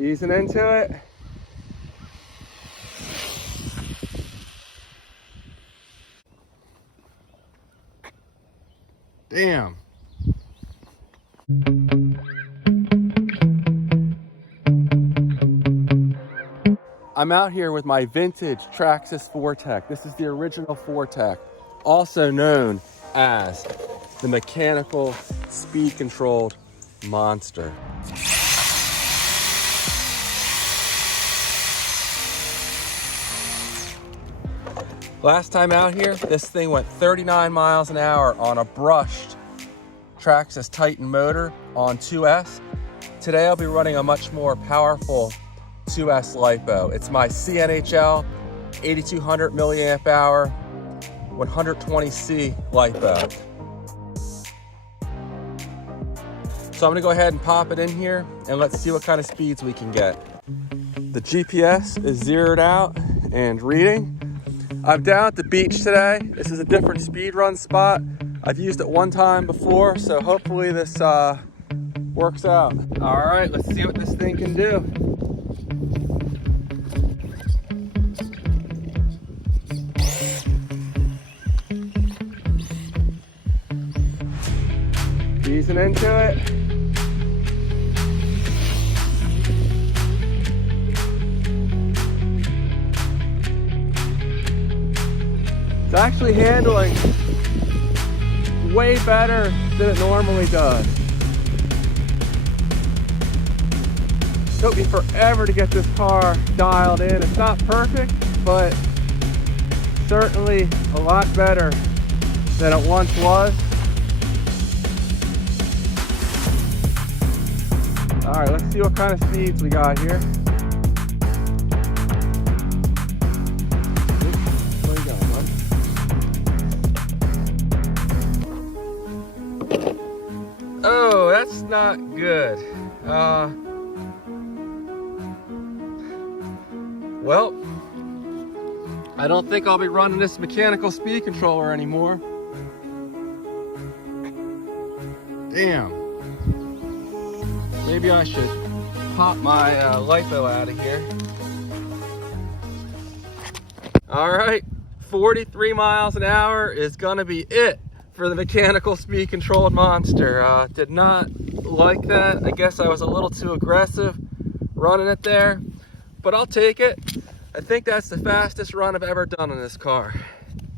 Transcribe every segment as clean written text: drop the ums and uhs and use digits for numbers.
Easing into it. Damn. I'm out here with my vintage Traxxas 4Tech. This is the original 4Tech, also known as the mechanical speed controlled monster. Last time out here, this thing went 39 miles an hour on a brushed Traxxas Titan motor on 2S. Today I'll be running a much more powerful 2S LiPo. It's my CNHL 8200 milliamp hour 120C LiPo. So I'm gonna go ahead and pop it in here and let's see what kind of speeds we can get. The GPS is zeroed out and reading. I'm down at the beach today. This is a different Speedrun spot. I've used it one time before, so hopefully this works out. All right, let's see what this thing can do. Easing into it. It's actually handling way better than it normally does. Took me forever to get this car dialed in. It's not perfect, but certainly a lot better than it once was. All right, let's see what kind of speeds we got here. Where you going, bud? Oh, that's not good. Well, I don't think I'll be running this mechanical speed controller anymore. Damn. Maybe I should pop my LiPo out of here. All right, 43 miles an hour is gonna be it for the mechanical speed controlled monster. Did not like that. I guess I was a little too aggressive running it there, but I'll take it. I think that's the fastest run I've ever done on this car.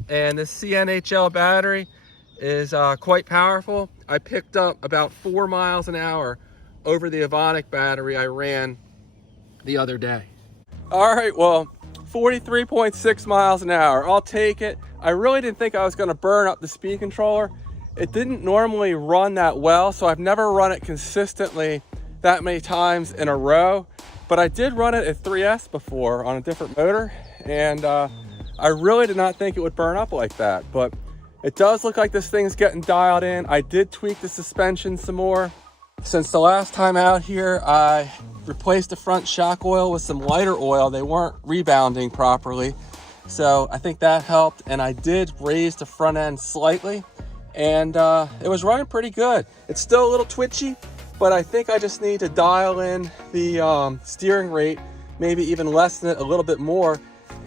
And this CNHL battery is quite powerful. I picked up about 4 miles an hour over the Evonik battery I ran the other day. All right, well, 43.6 miles an hour, I'll take it. I really didn't think I was gonna burn up the speed controller. It didn't normally run that well, so I've never run it consistently that many times in a row, but I did run it at 3S before on a different motor, and I really did not think it would burn up like that, but it does look like this thing's getting dialed in. I did tweak the suspension some more. Since the last time out here, I replaced the front shock oil with some lighter oil. They weren't rebounding properly, so I think that helped. And I did raise the front end slightly, and it was running pretty good. It's still a little twitchy, but I think I just need to dial in the steering rate, maybe even lessen it a little bit more,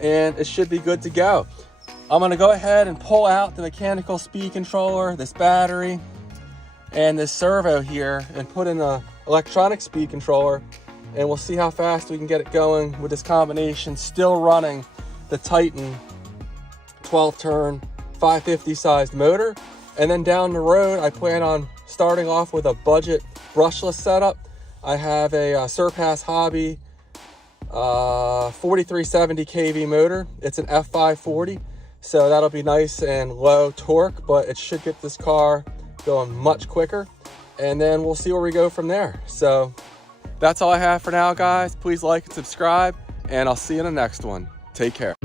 and it should be good to go. I'm gonna go ahead and pull out the mechanical speed controller, this battery, and this servo here, and put in a electronic speed controller, and we'll see how fast we can get it going with this combination, still running the Titan 12 turn 550 sized motor. And then down the road, I plan on starting off with a budget brushless setup. I have a Surpass Hobby 4370 kV motor. It's an F540, so that'll be nice and low torque, but it should get this car going much quicker, and then we'll see where we go from there. So that's all I have for now, guys. Please like and subscribe, and I'll see you in the next one. Take care.